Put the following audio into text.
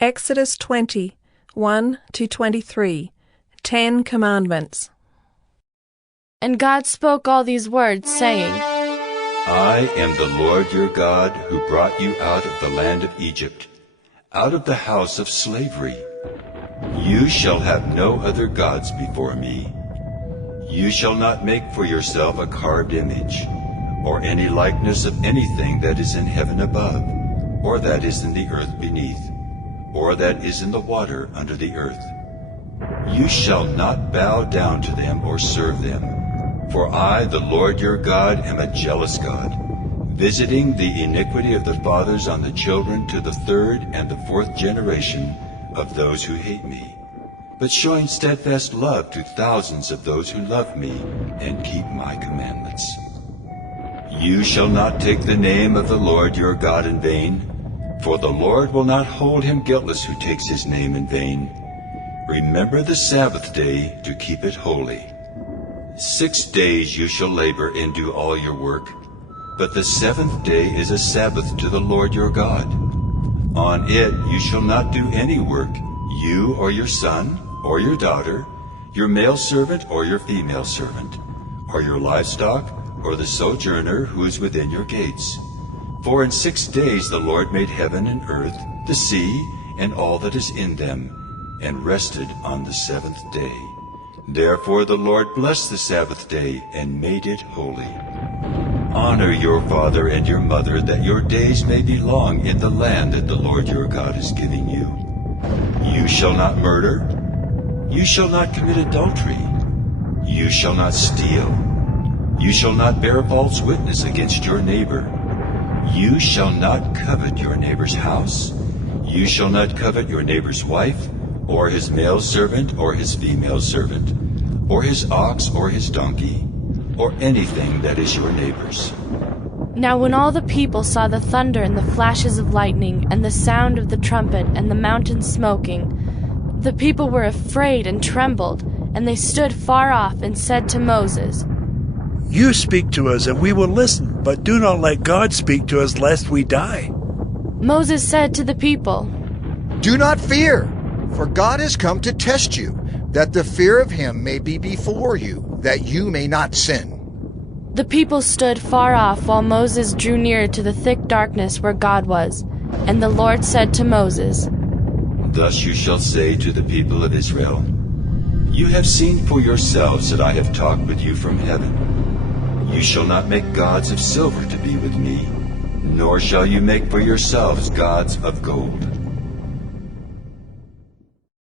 Exodus 20, 1-23, 10 Commandments. And God spoke all these words, saying, I am the Lord your God, who brought you out of the land of Egypt, out of the house of slavery. You shall have no other gods before me. You shall not make for yourself a carved image, or any likeness of anything that is in heaven above, or that is in the earth beneath, or that is in the water under the earth. You shall not bow down to them or serve them, for I, the Lord your God, am a jealous God, visiting the iniquity of the fathers on the children to the third and the fourth generation of those who hate me, but showing steadfast love to thousands of those who love me and keep my commandments. You shall not take the name of the Lord your God in vain, for the Lord will not hold him guiltless who takes his name in vain. Remember the Sabbath day to keep it holy. 6 days you shall labor and do all your work, but the seventh day is a Sabbath to the Lord your God. On it you shall not do any work, you or your son or your daughter, your male servant or your female servant, or your livestock, or the sojourner who is within your gates. For in 6 days the Lord made heaven and earth, the sea, and all that is in them, and rested on the seventh day. Therefore the Lord blessed the Sabbath day and made it holy. Honor your father and your mother, that your days may be long in the land that the Lord your God is giving you. You shall not murder. You shall not commit adultery. You shall not steal. You shall not bear false witness against your neighbor. You shall not covet your neighbor's house. You shall not covet your neighbor's wife, or his male servant, or his female servant, or his ox, or his donkey, or anything that is your neighbor's. Now when all the people saw the thunder and the flashes of lightning, and the sound of the trumpet, and the mountain smoking, the people were afraid and trembled, and they stood far off and said to Moses, You speak to us, and we will listen, but do not let God speak to us, lest we die. Moses said to the people, Do not fear, for God has come to test you, that the fear of him may be before you, that you may not sin. The people stood far off while Moses drew near to the thick darkness where God was. And the Lord said to Moses, Thus you shall say to the people of Israel, You have seen for yourselves that I have talked with you from heaven. You shall not make gods of silver to be with me, nor shall you make for yourselves gods of gold.